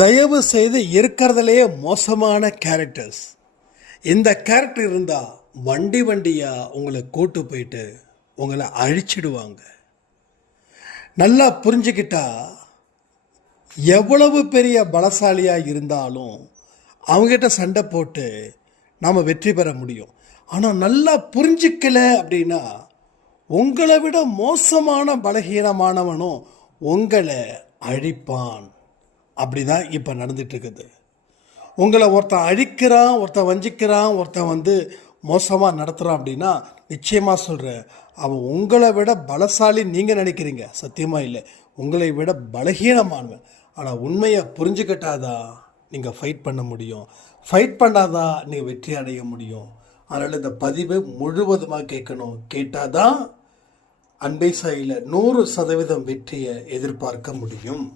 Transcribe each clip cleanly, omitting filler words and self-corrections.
தயவு செய்து இருக்கிறதுலே மோசமான கேரக்டர்ஸ். இந்த கேரக்டர் இருந்தால் வண்டியாக உங்களை கூட்டு போயிட்டு உங்களை அழிச்சிடுவாங்க. நல்லா புரிஞ்சுக்கிட்டா எவ்வளவு பெரிய பலசாலியாக இருந்தாலும் அவங்ககிட்ட சண்டை போட்டு நாம் வெற்றி பெற முடியும். ஆனால் நல்லா புரிஞ்சிக்கல அப்படின்னா உங்களை விட மோசமான பலகீனமானவனும் உங்களை அழிப்பான். அப்படி தான் இப்போ நடந்துட்டுருக்குது. உங்களை ஒருத்தன் அழிக்கிறான், ஒருத்தன் வஞ்சிக்கிறான், ஒருத்தன் மோசமாக நடத்துகிறான் அப்படின்னா நிச்சயமாக சொல்கிறேன், அவன் உங்களை விட பலசாலி நீங்கள் நினைக்கிறீங்க. சத்தியமாக இல்லை, உங்களை விட பலகீனமானவன். ஆனால் உண்மையை புரிஞ்சுக்கிட்டாதான் நீங்கள் ஃபைட் பண்ண முடியும். ஃபைட் பண்ணாதான் நீங்கள் வெற்றி அடைய முடியும். அதனால் இந்த பதிவை முழுவதுமாக கேட்கணும். கேட்டால் தான் அன்பை சாயில 100% வெற்றியை எதிர்பார்க்க முடியும்.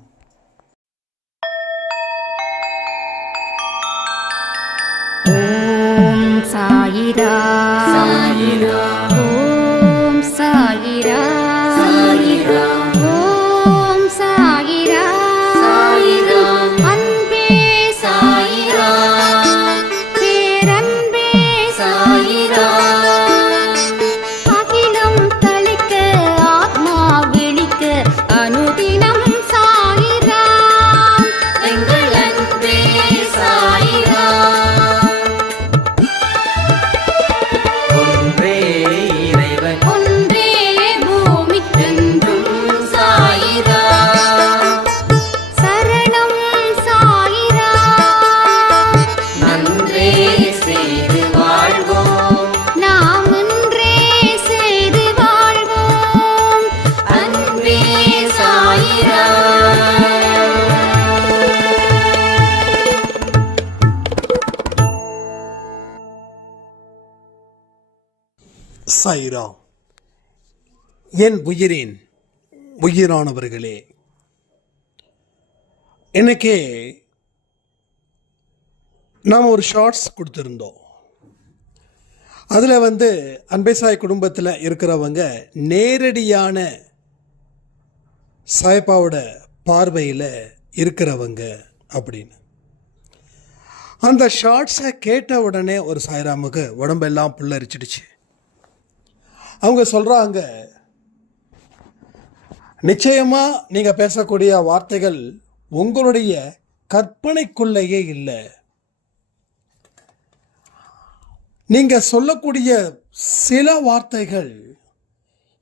ஓம் சாயிரா சாயிரா, ஓம் சாயிரா சாயிரா, ஓம் சாயிரா சாயிரா, அன்பே சாயிரா, பேரன்பே சாயிரா, அகிலம் தளிக்க ஆத்மா விழிக்க அனுதினம் சாயிரா, எங்கள் அன்பே சாயிரா. சாயிராம். என் உயிரின் உயிரானவர்களே, இன்னைக்கு நாம் ஒரு ஷார்ட்ஸ் கொடுத்துருந்தோம். அதில் அன்பை சாய் குடும்பத்தில் இருக்கிறவங்க நேரடியான சாய்பாவோட பார்வையில் இருக்கிறவங்க அப்படின்னு. அந்த ஷார்ட்ஸை கேட்ட உடனே ஒரு சாய்ராமுக்கு உடம்பெல்லாம் புல்லரிச்சிடுச்சு. அவங்க சொல்கிறாங்க, நிச்சயமாக நீங்கள் பேசக்கூடிய வார்த்தைகள் உங்களுடைய கற்பனைக்குள்ளேயே இல்லை. நீங்கள் சொல்லக்கூடிய சில வார்த்தைகள்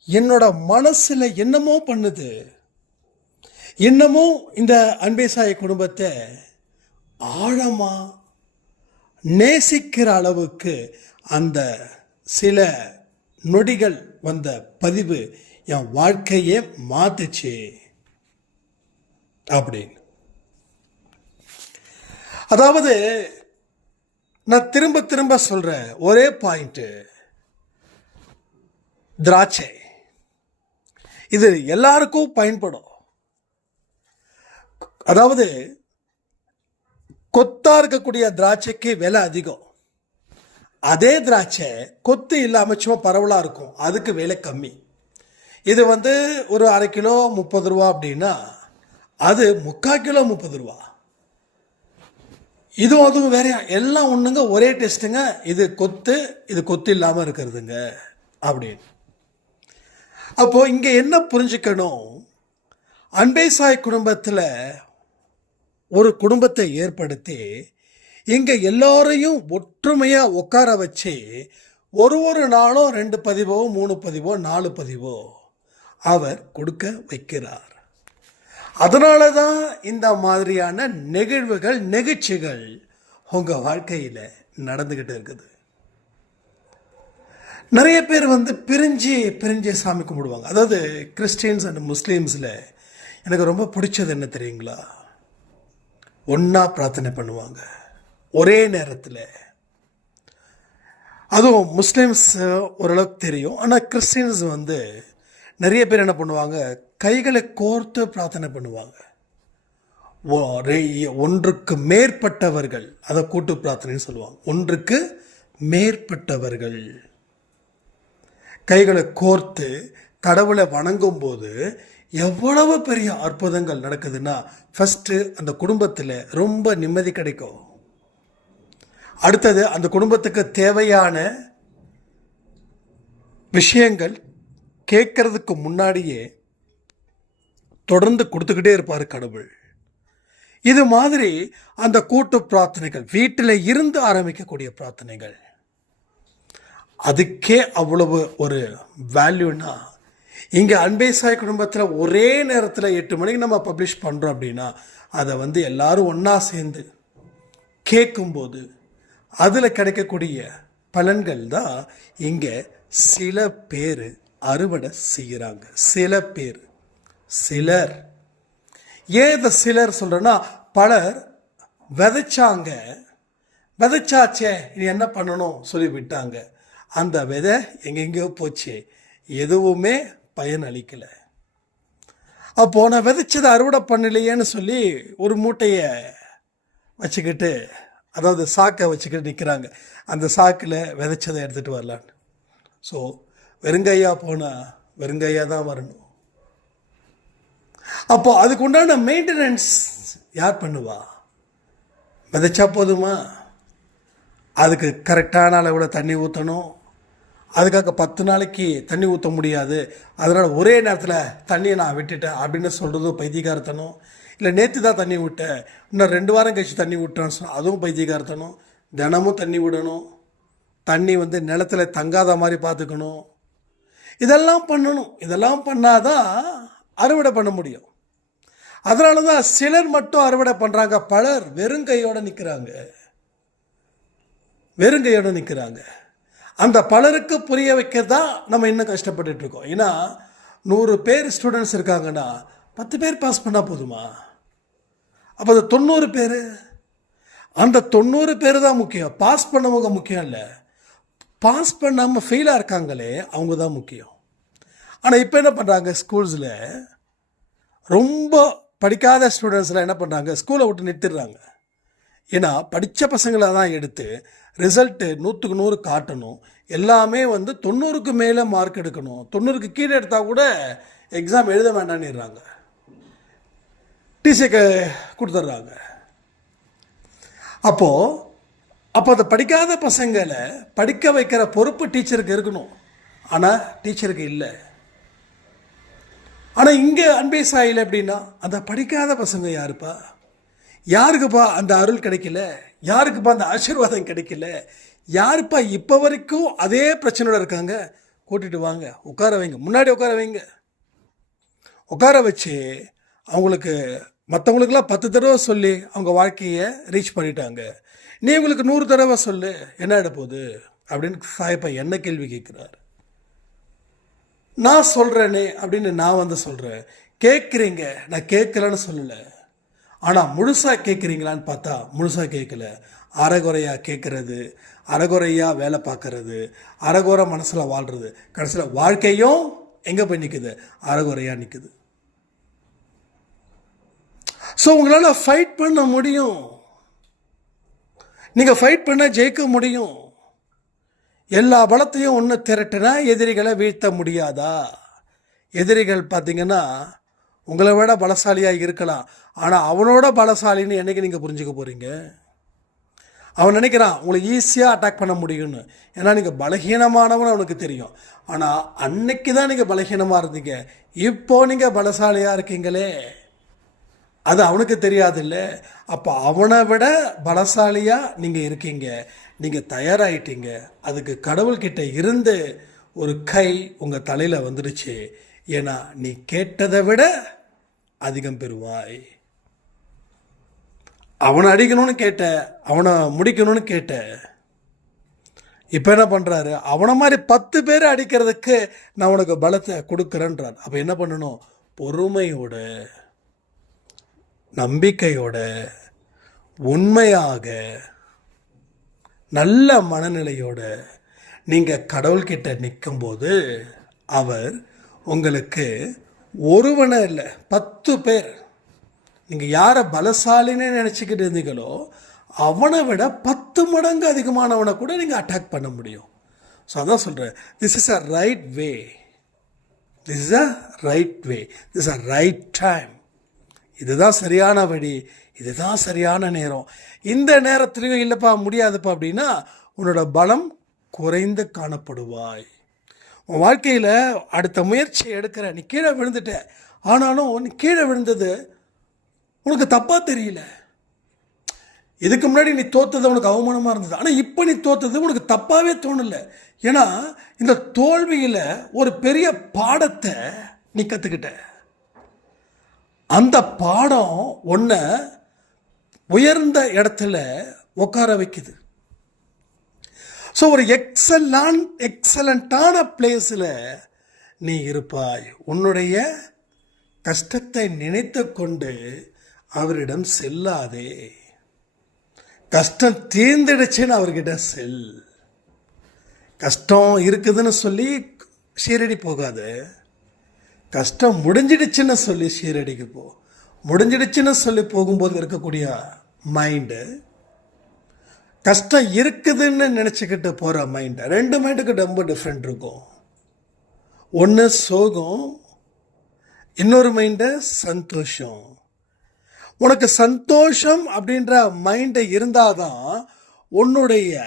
என்னோட மனசில் என்னமோ பண்ணுது. இன்னமும் இந்த அன்பை சாய் குடும்பத்தை ஆழமாக நேசிக்கிற அளவுக்கு அந்த சில நொடிகள் வந்த பதிவு என் வாழ்க்கையே மாத்துச்சு அப்படின்னு. அதாவது நான் திரும்ப திரும்ப சொல்ற ஒரே பாயிண்ட், திராட்சை இது எல்லாருக்கும் பயன்படும். அதாவது கொத்தா இருக்கக்கூடிய திராட்சைக்கு விலை அதிகம். அதே திராட்சை கொத்து இல்லாமல் சும்மா பரவலாக இருக்கும், அதுக்கு விலை கம்மி. இது ஒரு அரை கிலோ 30 ரூபா அப்படின்னா அது 3/4 கிலோ 30 ரூபா. அதுவும் வேற, எல்லாம் ஒன்றுங்க, ஒரே டேஸ்ட்டுங்க. இது கொத்து இல்லாமல் இருக்கிறதுங்க அப்படின்னு. அப்போது இங்கே என்ன புரிஞ்சுக்கணும், அன்பை சாய் குடும்பத்தில் ஒரு குடும்பத்தை ஏற்படுத்தி இங்கே எல்லோரையும் ஒற்றுமையாக உட்கார வச்சு ஒரு நாளும் 2 பதிவோ 3 பதிவோ 4 பதிவோ அவர் கொடுக்க வைக்கிறார். அதனால தான் இந்த மாதிரியான நிகழ்ச்சிகள் உங்கள் வாழ்க்கையில் நடந்துக்கிட்டு இருக்குது. நிறைய பேர் பிரிஞ்சு சாமி கும்பிடுவாங்க. அதாவது கிறிஸ்டியன்ஸ் அண்ட் முஸ்லீம்ஸில் எனக்கு ரொம்ப பிடிச்சது என்ன தெரியுங்களா, ஒன்றா பிரார்த்தனை பண்ணுவாங்க ஒரே நேரத்தில். அதுவும் முஸ்லீம்ஸ் ஓரளவுக்கு தெரியும். ஆனால் கிறிஸ்டின்ஸ் நிறைய பேர் என்ன பண்ணுவாங்க, கைகளை கோர்த்து பிரார்த்தனை பண்ணுவாங்க. ஒன்றுக்கு மேற்பட்டவர்கள், அதை கூட்டு பிரார்த்தனைன்னு சொல்லுவாங்க. ஒன்றுக்கு மேற்பட்டவர்கள் கைகளை கோர்த்து கடவுளை வணங்கும் போது எவ்வளவு பெரிய அற்புதங்கள் நடக்குதுன்னா, ஃபஸ்ட்டு அந்த குடும்பத்தில் ரொம்ப நிம்மதி கிடைக்கும். அடுத்தது அந்த குடும்பத்துக்கு தேவையான விஷயங்கள் கேட்கறதுக்கு முன்னாடியே தொடர்ந்து கொடுத்துக்கிட்டே இருப்பார் கடவுள். இது மாதிரி அந்த கூட்டு பிரார்த்தனைகள், வீட்டில் இருந்து ஆரம்பிக்கக்கூடிய பிரார்த்தனைகள், அதுக்கே அவ்வளவு ஒரு வேல்யூனா, இங்கே அன்பே சாய் குடும்பத்தில் ஒரே நேரத்தில் 8 மணிக்கு நம்ம பப்ளிஷ் பண்ணுறோம் அப்படின்னா, அதை எல்லாரும் ஒன்றா சேர்ந்து கேட்கும்போது அதில் கிடைக்கக்கூடிய பலன்கள் தான் இங்கே சில பேர் அறுவடை செய்கிறாங்க. சிலர் ஏன் இந்த சிலர் சொல்கிறேன்னா, பலர் விதைச்சாச்சே இனி என்ன பண்ணணும் சொல்லி விட்டாங்க. அந்த விதை எங்கெங்கேயோ போச்சு, எதுவுமே பயன் அளிக்கலை. அப்போது நான் விதைச்சதை அறுவடை பண்ணலையேன்னு சொல்லி ஒரு மூட்டையை வச்சுக்கிட்டு, அதாவது சாக்கை வச்சுக்கிட்டு நிற்கிறாங்க. அந்த சாக்கில் விதைச்சதை எடுத்துகிட்டு வரலான்னு. ஸோ வெறுங்கையா போனால் வெறுங்கையாக தான் வரணும். அப்போ அதுக்கு உண்டான மெயின்டெனன்ஸ் யார் பண்ணுவா? விதைச்சா போதுமா? அதுக்கு கரெக்டான அளவில் தண்ணி ஊற்றணும். அதுக்காக 10 நாளைக்கு தண்ணி ஊற்ற முடியாது, அதனால் ஒரே நேரத்தில் தண்ணியை நான் விட்டுட்டேன் அப்படின்னு சொல்கிறது பைத்தியக்காரத்தனம். இல்லை நேற்று தான் தண்ணி விட்டேன், இன்னும் 2 வாரம் கழிச்சு தண்ணி விட்டேன்னு சொன்னால் அதுவும் பைத்தியக்காரத்தனம். தினமும் தண்ணி விடணும், தண்ணி நிலத்தில் தங்காத மாதிரி பார்த்துக்கணும். இதெல்லாம் பண்ணணும். இதெல்லாம் பண்ணாதான் அறுவடை பண்ண முடியும். அதனால தான் சிலர் மட்டும் அறுவடை பண்ணுறாங்க, பலர் வெறுங்கையோடு நிற்கிறாங்க. அந்த பலருக்கு புரிய வைக்க தான் நம்ம இன்னும் கஷ்டப்பட்டுட்டு இருக்கோம். ஏன்னா 100 பேர் ஸ்டூடெண்ட்ஸ் இருக்காங்கன்னா 10 பேர் பாஸ் பண்ணால் போதுமா? அப்போ அந்த 90 பேர், அந்த 90 பேர் தான் முக்கியம். பாஸ் பண்ணவங்க முக்கியம் இல்லை, பாஸ் பண்ணாமல் ஃபெயிலாக இருக்காங்களே அவங்க தான் முக்கியம். ஆனால் இப்போ என்ன பண்ணுறாங்க, ஸ்கூல்ஸில் ரொம்ப படிக்காத ஸ்டூடெண்ட்ஸ்லாம் என்ன பண்ணுறாங்க, ஸ்கூலை விட்டு நிறுத்திடுறாங்க. ஏன்னா படித்த பசங்களை தான் எடுத்து ரிசல்ட்டு 100க்கு 100 காட்டணும். எல்லாமே 90க்கு மேலே மார்க் எடுக்கணும். 90க்கு கீழே எடுத்தால் கூட எக்ஸாம் எழுத வேண்டான்னுறாங்க, டிசிக்கு கொடுத்துட்றாங்க. அப்போ அந்த படிக்காத பசங்களை படிக்க வைக்கிற பொறுப்பு டீச்சருக்கு இருக்கணும், ஆனால் டீச்சருக்கு இல்லை. ஆனால் இங்கே அன்பே சாயில் எப்படின்னா, அந்த படிக்காத பசங்க யாருக்குப்பா அந்த அருள் கிடைக்கல, யாருக்குப்பா அந்த ஆசீர்வாதம் கிடைக்கல, யாருப்பா இப்போ வரைக்கும் அதே பிரச்சனையோட இருக்காங்க, கூட்டிகிட்டு வாங்க, உட்கார வைங்க, முன்னாடி உட்கார வச்சு அவங்களுக்கு மற்றவங்களுக்கெல்லாம் 10 தடவை சொல்லி அவங்க வாழ்க்கையை ரீச் பண்ணிட்டாங்க. நீ உங்களுக்கு 100 தடவை சொல்லு, என்ன ஆகிட போகுது அப்படின்னு சாயப்பா என்ன கேள்வி கேட்குறாரு. நான் சொல்கிறேனே அப்படின்னு நான் சொல்கிறேன். கேட்குறீங்க, நான் கேட்கலன்னு சொல்லலை. ஆனால் முழுசாக கேட்குறீங்களான்னு பார்த்தா முழுசாக கேட்கல. அரைகுறையாக கேட்குறது, அரைகுறையாக வேலை பார்க்கறது, அரைகுறை மனசில் வாழ்கிறது, கடைசியில் வாழ்க்கையும் எங்கே போய் நிற்குது, அரைகுறையாக நிற்குது. ஸோ உங்களால் ஃபைட் பண்ண முடியும், நீங்கள் ஃபைட் பண்ண ஜெயிக்க முடியும். எல்லா பலத்தையும் ஒன்று திரட்டுனா எதிரிகளை வீழ்த்த முடியாதா? எதிரிகள் பார்த்தீங்கன்னா உங்களை விட பலசாலியாக இருக்கலாம், ஆனால் அவனோட பலசாலின்னு என்னைக்கு நீங்கள் புரிஞ்சுக்க போகிறீங்க? அவன் நினைக்கிறான் உங்களை ஈஸியாக அட்டாக் பண்ண முடியும்னு. ஏன்னா நீங்கள் பலகீனமானவன்னு அவனுக்கு தெரியும். ஆனால் அன்னைக்கு தான் நீங்கள் பலகீனமாக இருந்தீங்க, இப்போது நீங்கள் பலசாலியாக இருக்கீங்களே, அது அவனுக்கு தெரியாது இல்லை. அப்போ அவனை விட பலசாலியாக நீங்கள் இருக்கீங்க, நீங்கள் தயாராகிட்டீங்க. அதுக்கு கடவுள்கிட்ட இருந்து ஒரு கை உங்கள் தலையில் வந்துடுச்சு. ஏன்னா நீ கேட்டதை விட அதிகம் பெறுவாய். அவனை அடிக்கணும்னு கேட்ட, அவனை முடிக்கணும்னு கேட்ட, இப்போ என்ன பண்ணுறாரு, அவனை மாதிரி 10 பேரை அடிக்கிறதுக்கு நான் உனக்கு பலத்தை கொடுக்குறேன்றார். அப்போ என்ன பண்ணணும், பொறுமையோட, நம்பிக்கையோட, உண்மையாக, நல்ல மனநிலையோட நீங்கள் கடவுள்கிட்ட நிற்கும்போது அவர் உங்களுக்கு ஒருவனை இல்லை 10 பேர், நீங்கள் யாரை பலசாலின்னு நினச்சிக்கிட்டு இருந்தீங்களோ அவனை விட 10 மடங்கு அதிகமானவனை கூட நீங்கள் அட்டாக் பண்ண முடியும். ஸோ அதான் சொல்கிறேன், this is a right way. This is a right way, this is a right time. இதுதான் சரியான வழி, இதுதான் சரியான நேரம். இந்த நேரத்துலையும் இல்லைப்பா முடியாதுப்பா அப்படின்னா உன்னோட பலம் குறைந்து காணப்படுவாய். உன் வாழ்க்கையில் அடுத்த முயற்சியை எடுக்கிற, நீ கீழே விழுந்துட்ட, ஆனாலும் நீ கீழே விழுந்தது உனக்கு தப்பாக தெரியல. இதுக்கு முன்னாடி நீ தோத்தது உனக்கு அவமானமாக இருந்தது, ஆனால் இப்போ நீ தோத்தது உனக்கு தப்பாகவே தோணலை. ஏன்னா இந்த தோல்வியில் ஒரு பெரிய பாடத்தை நீ கற்றுக்கிட்ட. அந்த பாடம் உன்னை உயர்ந்த இடத்துல உட்கார வைக்குது. ஸோ ஒரு எக்ஸலண்ட்டான பிளேஸில் நீ இருப்பாய். உன்னுடைய கஷ்டத்தை நினைத்து கொண்டு அவரிடம் செல்லாதே. கஷ்டம் தீர்ந்துடுச்சுன்னு அவர்கிட்ட செல். கஷ்டம் இருக்குதுன்னு சொல்லி ஷீரடி போகாது. கஷ்டம் முடிஞ்சிடுச்சுன்னு சொல்லி ஷீரடிக்கு போ. முடிஞ்சிடுச்சுன்னு சொல்லி போகும்போது இருக்கக்கூடிய மைண்டு, கஷ்டம் இருக்குதுன்னு நினச்சிக்கிட்டு போகிற மைண்டு, ரெண்டு மைண்டுக்கு ரொம்ப டிஃப்ரெண்ட் இருக்கும். ஒன்று சோகம், இன்னொரு மைண்டு சந்தோஷம். உனக்கு சந்தோஷம் அப்படின்ற மைண்டு இருந்தால் தான் உன்னுடைய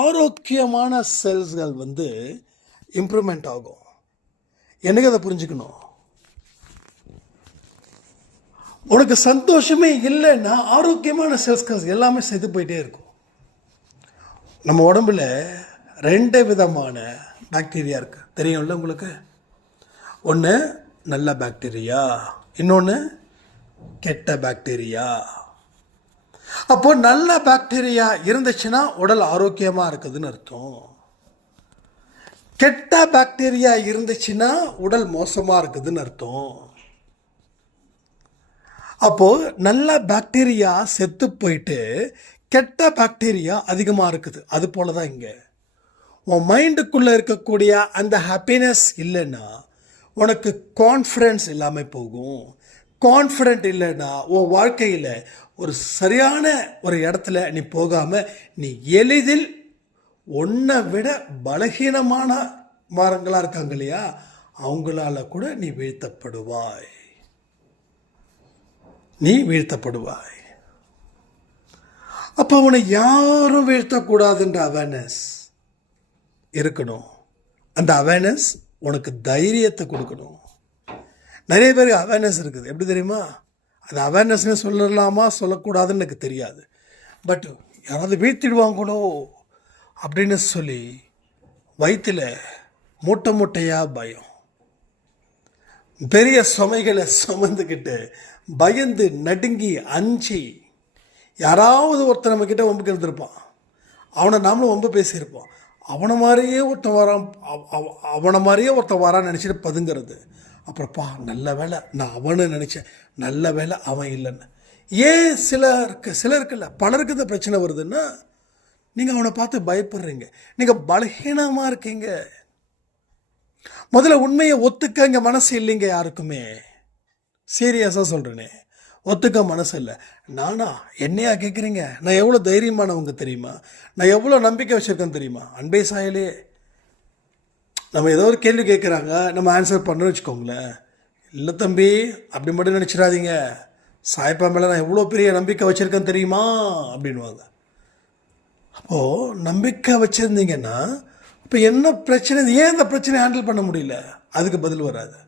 ஆரோக்கியமான செல்ஸ்கள் இம்ப்ரூவ்மெண்ட் ஆகும். எனக்கு அதை புரிஞ்சுக்கணும். உனக்கு சந்தோஷமே இல்லைன்னா ஆரோக்கியமான செல்ஸ்கள் எல்லாமே செத்து போயிட்டே இருக்கும். நம்ம உடம்புல 2 விதமான பாக்டீரியா இருக்குது, தெரியும்ல உங்களுக்கு. ஒன்று நல்ல பாக்டீரியா, இன்னொன்று கெட்ட பாக்டீரியா. அப்போ நல்ல பாக்டீரியா இருந்துச்சுன்னா உடல் ஆரோக்கியமாக இருக்குதுன்னு அர்த்தம். கெட்ட பாக்டீரியா இருந்துச்சுன்னா உடல் மோசமாக இருக்குதுன்னு அர்த்தம். அப்போது நல்ல பாக்டீரியா செத்து போயிட்டு கெட்ட பாக்டீரியா அதிகமாக இருக்குது. அது போல தான் இங்கே உன் மைண்டுக்குள்ளே இருக்கக்கூடிய அந்த ஹாப்பினஸ் இல்லைன்னா உனக்கு கான்ஃபிடென்ஸ் இல்லாமல் போகும். கான்ஃபிடென்ட் இல்லைன்னா உன் வாழ்க்கையில் ஒரு சரியான ஒரு இடத்துல நீ போகாமல் நீ எளிதில் உன்னை விட பலகீனமான மரங்களாக இருக்காங்க இல்லையா, அவங்களால கூட நீ வீழ்த்தப்படுவாய். அப்போ அவனை யாரும் வீழ்த்தக்கூடாதுன்ற அவேர்னஸ் இருக்கணும். அந்த அவேர்னஸ் உனக்கு தைரியத்தை கொடுக்கணும். நிறைய பேருக்கு அவேர்னஸ் இருக்குது, எப்படி தெரியுமா? அது அவேர்னஸ்னு சொல்லலாமா சொல்லக்கூடாதுன்னு எனக்கு தெரியாது. பட் யாராவது வீழ்த்திடுவாங்களோ அப்படின்னு சொல்லி வயிற்றில் மூட்டையாக பயம், பெரிய சுமைகளை சுமந்துக்கிட்டு பயந்து நடுங்கி அஞ்சி, யாராவது ஒருத்தர் நம்மக்கிட்ட வம்புக்கு இருந்திருப்பான், அவனை நாமளும் வம்பு பேசியிருப்போம், அவனை மாதிரியே ஒருத்தன் வரான்னு நினச்சிட்டு பதுங்கிறது. அப்புறப்பா நல்ல வேலை நான் அவனு நினச்சேன், நல்ல வேலை அவன் இல்லைன்னு. ஏன் சிலருக்கு இல்லை பலருக்கு இந்த பிரச்சனை வருதுன்னா நீங்கள் அவனை பார்த்து பயப்படுறீங்க, நீங்கள் பலகீனமாக இருக்கீங்க. முதல்ல உண்மையை ஒத்துக்க இங்கே மனசு இல்லைங்க யாருக்குமே. சீரியஸாக சொல்கிறேனே, ஒத்துக்க மனசு இல்லை. நானா என்னையா கேட்குறீங்க? நான் எவ்வளோ தைரியமானவங்க தெரியுமா? நான் எவ்வளோ நம்பிக்கை வச்சுருக்கேன் தெரியுமா? அன்பே சாயலே நம்ம ஏதோ ஒரு கேள்வி கேட்குறாங்க, நம்ம ஆன்சர் பண்ணணும்னு வச்சுக்கோங்களேன். இல்லை தம்பி அப்படி மட்டும் நினச்சிடாதீங்க, சாய்ப்பா மேலே நான் எவ்வளோ பெரிய நம்பிக்கை வச்சுருக்கேன் தெரியுமா அப்படின்வாங்க. அப்போது நம்பிக்கை வச்சுருந்தீங்கன்னா இப்போ என்ன பிரச்சனை, ஏன் இந்த பிரச்சனையை ஹேண்டில் பண்ண முடியல, அதுக்கு பதில் வராது.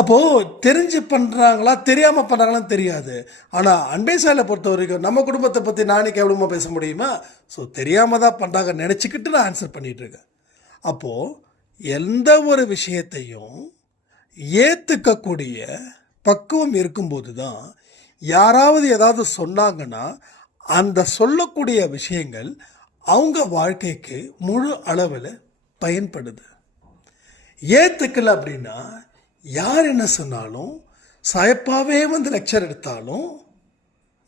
அப்போது தெரிஞ்சு பண்ணுறாங்களா தெரியாமல் பண்ணுறாங்களான்னு தெரியாது. ஆனால் அன்பே சாயலை பொறுத்த வரைக்கும் நம்ம குடும்பத்தை பற்றி நானே கேவலமாக பேச முடியுமா? ஸோ தெரியாமல் தான் பண்ணுறாங்க நினச்சிக்கிட்டு நான் ஆன்சர் பண்ணிகிட்ருக்கேன். அப்போது எந்த ஒரு விஷயத்தையும் ஏற்றுக்கக்கூடிய பக்குவம் இருக்கும்போது தான் யாராவது ஏதாவது சொன்னாங்கன்னா அந்த சொல்லக்கூடிய விஷயங்கள் அவங்க வாழ்க்கைக்கு முழு அளவில் பயன்படுது. ஏற்றுக்கல அப்படின்னா யார் என்ன சொன்னாலும் சாயப்பாவே லெக்சர் எடுத்தாலும்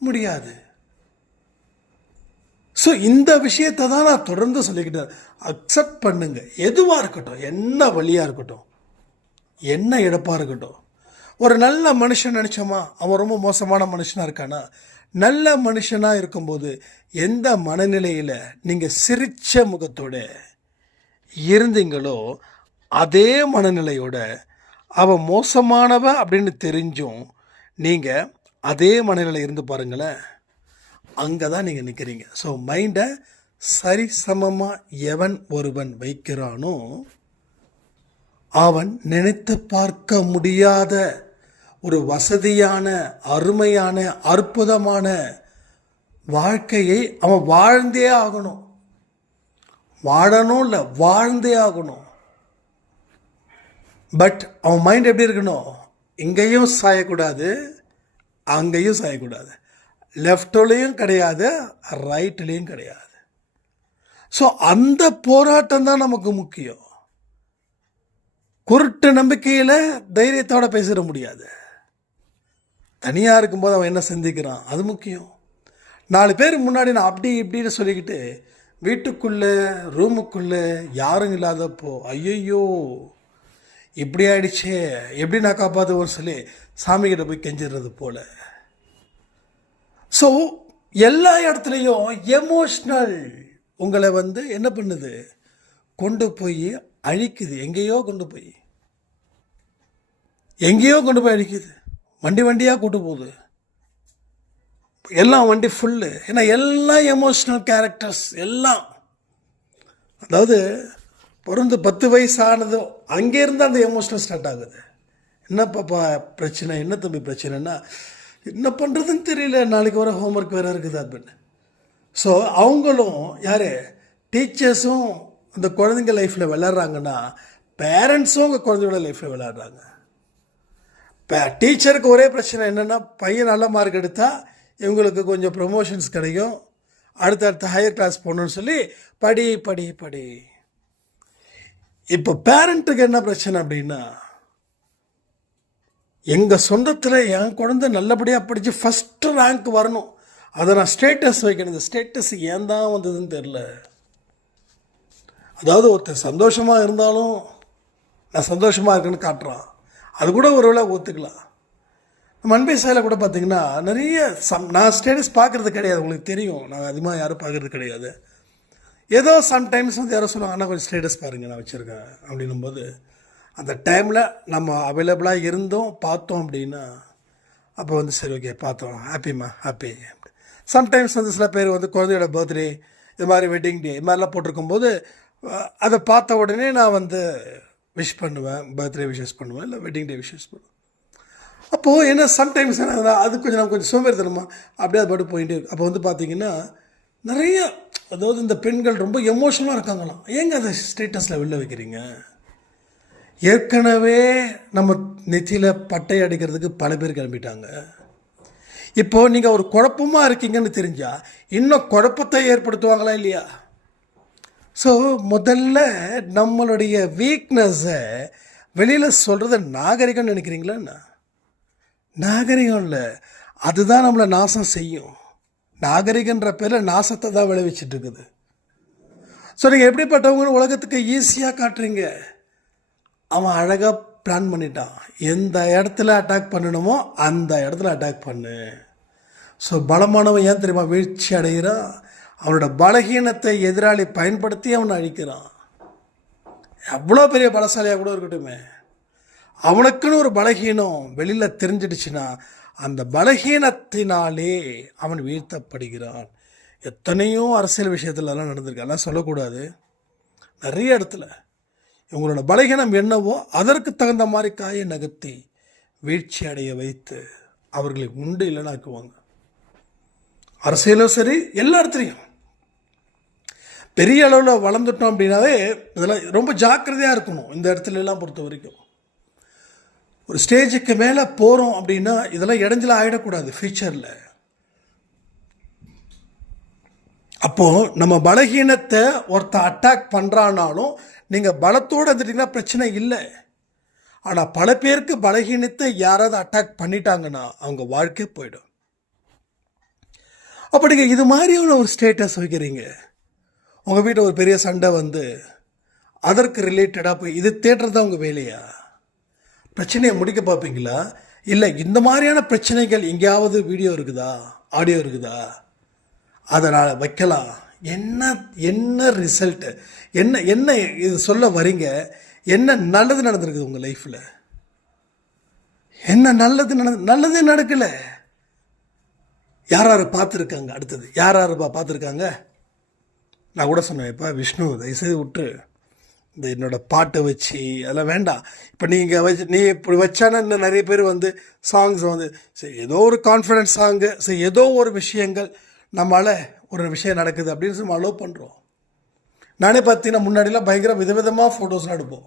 முடியாது. ஸோ இந்த விஷயத்தை தான் நான் தொடர்ந்து சொல்லிக்கிட்டேன். அக்செப்ட் பண்ணுங்க, எதுவாக இருக்கட்டும், என்ன வழியாக இருக்கட்டும், என்ன இழப்பாக இருக்கட்டும். ஒரு நல்ல மனுஷன் நினச்சோமா அவன் ரொம்ப மோசமான மனுஷனாக இருக்கானா? நல்ல மனுஷனாக இருக்கும்போது எந்த மனநிலையில் நீங்கள் சிரித்த முகத்தோடு இருந்தீங்களோ அதே மனநிலையோட அவன் மோசமானவ அப்படின்னு தெரிஞ்சும் நீங்கள் அதே மனநிலை இருந்து பாருங்களேன், அங்கே தான் நீங்கள் நிற்கிறீங்க. ஸோ மைண்டை சரிசமமாக எவன் ஒருவன் வைக்கிறானோ அவன் நினைத்து பார்க்க முடியாத ஒரு வசதியான, அருமையான, அற்புதமான வாழ்க்கையை அவன் வாழ்ந்தே ஆகணும். வாழணும் இல்லை, வாழ்ந்தே ஆகணும். பட் அவன் மைண்ட் எப்படி இருக்கணும்? இங்கேயும் சாயக்கூடாது, அங்கேயும் சாயக்கூடாது, லெஃப்ட்லேயும் கிடையாது, ரைட்லேயும் கிடையாது. ஸோ அந்த போராட்டம் தான் நமக்கு முக்கியம். குருட்டு நம்பிக்கையில் தைரியத்தோடு பேசிட முடியாது. தனியாக இருக்கும்போது அவன் என்ன சிந்திக்கிறான் அது முக்கியம். 4 பேர் முன்னாடி நான் அப்படி இப்படின்னு சொல்லிக்கிட்டு வீட்டுக்குள்ளே ரூமுக்குள்ளே யாரும் இல்லாதப்போ ஐயையோ இப்படி ஆயிடுச்சே, எப்படி நான் காப்பாற்றுவோன்னு சொல்லி சாமிகிட்ட போய் கெஞ்சிடுறது போல. ஸோ எல்லா இடத்துலையும் எமோஷ்னல் உங்களை என்ன பண்ணுது? கொண்டு போய் அழிக்குது. எங்கேயோ கொண்டு போய் அழிக்குது. வண்டியாக கூட்டு போகுது. எல்லாம் வண்டி ஃபுல்லு. ஏன்னா எல்லாம் எமோஷ்னல் கேரக்டர்ஸ் எல்லாம். அதாவது பிறந்து 10 வயசு ஆனதோ அங்கேருந்து அந்த எமோஷ்னல் ஸ்டார்ட் ஆகுது. என்னப்பா பிரச்சனை, என்ன தம்பி பிரச்சனைன்னா, என்ன பண்ணுறதுன்னு தெரியல, நாளைக்கு வர ஹோம்ஒர்க் வேறு இருக்குது அப்படின்னு. ஸோ அவங்களும் யார், டீச்சர்ஸும் அந்த குழந்தைங்க லைஃப்பில் விளையாடுறாங்கன்னா பேரண்ட்ஸும் அவங்க குழந்தையோட லைஃப்பில் விளையாடுறாங்க. இப்போ டீச்சருக்கு ஒரே பிரச்சனை என்னென்னா, பையன் நல்ல மார்க் எடுத்தால் இவங்களுக்கு கொஞ்சம் ப்ரொமோஷன்ஸ் கிடைக்கும், அடுத்தடுத்த ஹையர் கிளாஸ் போகணுன்னு சொல்லி படி படி படி. இப்போ பேரண்ட்டுக்கு என்ன பிரச்சனை அப்படின்னா, எங்கள் சொந்தத்தில் என் குழந்தை நல்லபடியாக படித்து ஃபஸ்ட்டு ரேங்க் வரணும், அதை நான் ஸ்டேட்டஸ் வைக்கணும். இந்த ஸ்டேட்டஸ் ஏன் தான் வந்ததுன்னு தெரில. அதாவது ஒருத்தர் சந்தோஷமாக இருந்தாலும் நான் சந்தோஷமாக இருக்குன்னு காட்டுறான், அது கூட ஒரு வேளை ஒத்துக்கலாம். நம்ம அன்பை சாயில் கூட பார்த்திங்கன்னா நிறைய நான் ஸ்டேட்டஸ் பார்க்குறது கிடையாது, உங்களுக்கு தெரியும், நான் அதிகமாக யாரும் பார்க்குறது கிடையாது. ஏதோ சம்டைம்ஸ் யாரோ சொல்லுவாங்க, ஆனால் கொஞ்சம் ஸ்டேட்டஸ் பாருங்கள் நான் வச்சுருக்கேன் அப்படின்னும்போது அந்த டைமில் நம்ம அவைலபிளாக இருந்தோம் பார்த்தோம் அப்படின்னா அப்போ சரி ஓகே பார்த்தோம், ஹாப்பிம்மா ஹாப்பி. சம்டைம்ஸ் சில பேர் குழந்தையோட பர்த்டே, இது மாதிரி வெட்டிங் டே, இது மாதிரிலாம் போட்டிருக்கும்போது அதை பார்த்த உடனே நான் விஷ் பண்ணுவேன், பர்த்டே விஷஸ் பண்ணுவேன், இல்லை வெட்டிங் டே விஷஸ் பண்ணுவேன். அப்போது என்ன சம்டைம்ஸ் என்ன அது கொஞ்சம் நம்ம கொஞ்சம் சோம்பேறித்தனமா அப்படியே அது பாட்டு போயிட்டே இருக்கு. அப்போ பார்த்தீங்கன்னா நிறைய, அதாவது இந்த பெண்கள் ரொம்ப எமோஷனலாக இருக்காங்களாம். ஏங்க அதை ஸ்டேட்டஸில் வெளில வைக்கிறீங்க? ஏற்கனவே நம்ம நெத்தியில் பட்டை அடிக்கிறதுக்கு பல பேர் கிளம்பிட்டாங்க. இப்போது நீங்கள் ஒரு குழப்பமாக இருக்கீங்கன்னு தெரிஞ்சால் இன்னும் குழப்பத்தை ஏற்படுத்துவாங்களா இல்லையா? ஸோ முதல்ல நம்மளுடைய வீக்னஸை வெளியில் சொல்கிறத நாகரிகம்னு நினைக்கிறீங்களா? நாகரிகம் இல்லை, அதுதான் நம்மளை நாசம் செய்யும். நாகரிகன்ற பேரில் நாசத்தை தான் விளைவிச்சிட்டு இருக்குது. ஸோ நீங்கள் எப்படிப்பட்டவங்கன்னு உலகத்துக்கு ஈஸியாக காட்டுறீங்க. அவன் அழகாக பிளான் பண்ணிட்டான், எந்த இடத்துல அட்டாக் பண்ணணுமோ அந்த இடத்துல அட்டாக் பண்ணு. ஸோ பலமானவன் ஏன் தெரியுமா வீழ்ச்சி அடைகிறான்? அவனோட பலகீனத்தை எதிராளி பயன்படுத்தி அவனை அழிக்கிறான். எவ்வளோ பெரிய பலசாலியாக கூட இருக்கட்டுமே, அவனுக்குன்னு ஒரு பலகீனம் வெளியில் தெரிஞ்சிடுச்சுன்னா அந்த பலகீனத்தினாலே அவன் வீழ்த்தப்படுகிறான். எத்தனையோ அரசியல் விஷயத்துலலாம் நடந்திருக்கு, அதெல்லாம் சொல்லக்கூடாது. நிறைய இடத்துல இவங்களோட பலகீனம் என்னவோ அதற்கு தகுந்த மாதிரி காயை நகர்த்தி வீழ்ச்சி அடைய வைத்து அவர்களை உண்டு இல்லைனாக்குவாங்க. அரசியலும் சரி, எல்லா இடத்துலையும் பெரிய அளவில் வளர்ந்துட்டோம் அப்படின்னாவே இதெல்லாம் ரொம்ப ஜாக்கிரதையாக இருக்கணும். இந்த இடத்துல எல்லாம் பொறுத்த வரைக்கும் ஒரு ஸ்டேஜுக்கு மேலே போகிறோம் அப்படின்னா இதெல்லாம் இடைஞ்சல ஆகிடக்கூடாது ஃபியூச்சரில். அப்போது நம்ம பலகீனத்தை ஒருத்தர் அட்டாக் பண்ணுறானாலும் நீங்கள் பலத்தோடு இருந்துட்டிங்கன்னா பிரச்சனை இல்லை. ஆனால் பல பேருக்கு பலகீனத்தை யாராவது அட்டாக் பண்ணிட்டாங்கன்னா அவங்க வாழ்க்கை போயிடும். அப்போ நீங்கள் இது மாதிரியான ஒரு ஸ்டேட்டஸ் வைக்கிறீங்க. உங்கள் வீட்டில் ஒரு பெரிய சண்டை அதற்கு ரிலேட்டடாக போய் இது தேடுறது தான் உங்கள் வேலையா? பிரச்சனையை முடிக்க பார்ப்பீங்களா? இல்லை இந்த மாதிரியான பிரச்சனைகள் எங்கேயாவது வீடியோ இருக்குதா, ஆடியோ இருக்குதா, அதனால் வைக்கலாம். என்ன ரிசல்ட்டு, என்ன இது சொல்ல வரீங்க, என்ன நல்லது நடந்திருக்குது உங்கள் லைஃப்பில்? என்ன நல்லதே நடக்கலை. யார் யார் பார்த்துருக்காங்க? அடுத்தது யார் யாருப்பா பார்த்துருக்காங்க? நான் கூட சொன்னேன், இப்போ விஷ்ணு தயவுசெய்து விட்டு இந்த என்னோடய பாட்டை வச்சு அதெல்லாம் வேண்டாம். இப்போ நீங்கள் நீ இப்படி வச்சானா இன்னும் நிறைய பேர் வந்து சாங்ஸை வந்து சரி ஏதோ ஒரு கான்ஃபிடென்ஸ் சாங்கு, சரி ஏதோ ஒரு விஷயங்கள் நம்மளால் ஒரு விஷயம் நடக்குது அப்படின்னு சொல்லி அலோவ் பண்ணுறோம். நானே பார்த்தீங்கன்னா முன்னாடிலாம் பயங்கர விதவிதமாக ஃபோட்டோஸ்லாம் எடுப்போம்.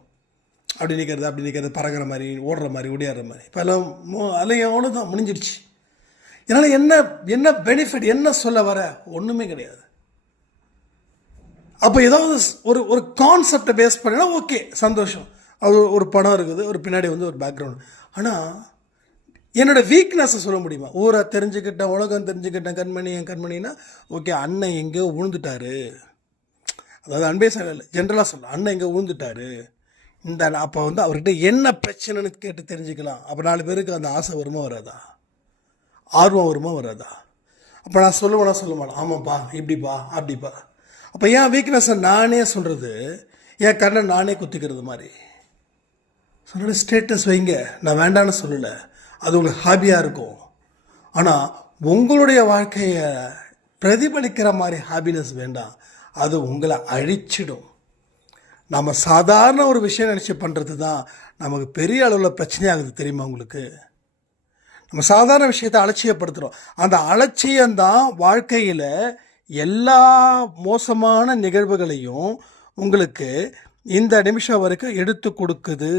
அப்படி நிற்கிறது பறக்கிற மாதிரி, ஓடுற மாதிரி, ஓடியாடுற மாதிரி. இப்போ எல்லாம் அதெல்லாம் எவ்வளோ தான் முடிஞ்சிடுச்சு. இதனால் என்ன பெனிஃபிட், என்ன சொல்ல வர? ஒன்றுமே கிடையாது. அப்போ ஏதாவது ஒரு கான்செப்டை பேஸ் பண்ணினா ஓகே, சந்தோஷம். அது ஒரு படம் இருக்குது, ஒரு பின்னாடி வந்து ஒரு பேக்ரவுண்ட். ஆனால் என்னோடய வீக்னஸை சொல்ல முடியுமா? ஊரை தெரிஞ்சுக்கிட்டேன், உலகம் தெரிஞ்சுக்கிட்டேன், கண்மணினா ஓகே, அண்ணன் எங்கேயோ விழுந்துட்டாரு. அதாவது அன்பே இல்லை, ஜென்ரலாக சொல்ல அண்ணன் எங்கே விழுந்துட்டாரு இந்த அப்போ வந்து அவர்கிட்ட என்ன பிரச்சனைன்னு கேட்டு தெரிஞ்சுக்கலாம். அப்போ 4 பேருக்கு அந்த ஆசை வருமா வராதா? ஆர்வம் வருமா வராதா? அப்போ நான் சொல்ல மாட்டேன், ஆமாப்பா இப்படிப்பா அப்படிப்பா. அப்போ என் வீக்னஸை நானே சொல்கிறது, என் கண்ணை நானே குத்திக்கிறது மாதிரி சொன்ன ஸ்டேட்டஸ் வைங்க. நான் வேண்டான்னு சொல்லலை, அது உங்களுக்கு ஹாபியாக இருக்கும். ஆனால் உங்களுடைய வாழ்க்கையை பிரதிபலிக்கிற மாதிரி ஹாபினஸ் வேண்டாம், அது உங்களை அழிச்சிடும். நம்ம சாதாரண ஒரு விஷயம் நினச்சி பண்ணுறது தான் நமக்கு பெரிய அளவில் பிரச்சனையாகுது, தெரியுமா உங்களுக்கு? நம்ம சாதாரண விஷயத்தை அலட்சியப்படுத்துகிறோம். அந்த அலட்சியம்தான் வாழ்க்கையில் எல்லா மோசமான நிகழ்வுகளையும் உங்களுக்கு இந்த நிமிஷம் வரைக்கும் எடுத்து கொடுக்குது.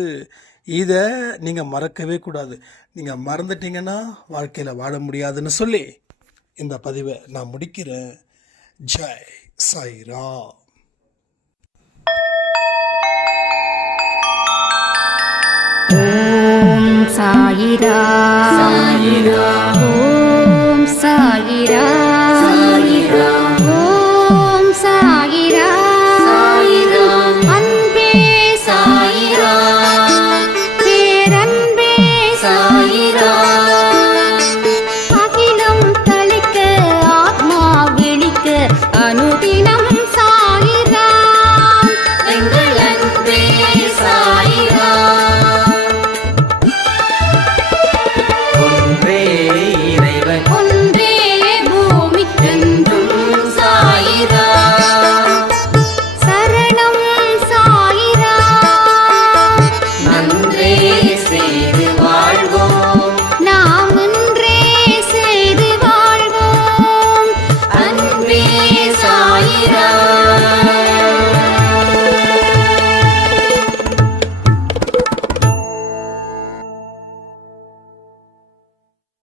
இதை நீங்கள் மறக்கவே கூடாது. நீங்கள் மறந்துட்டீங்கன்னா வாழ்க்கையில் வாழ முடியாதுன்னு சொல்லி இந்த பதிவை நான் முடிக்கிறேன். ஜெய் சாய்ராம். ஓம் சாயிரா. ஓம் சாய்.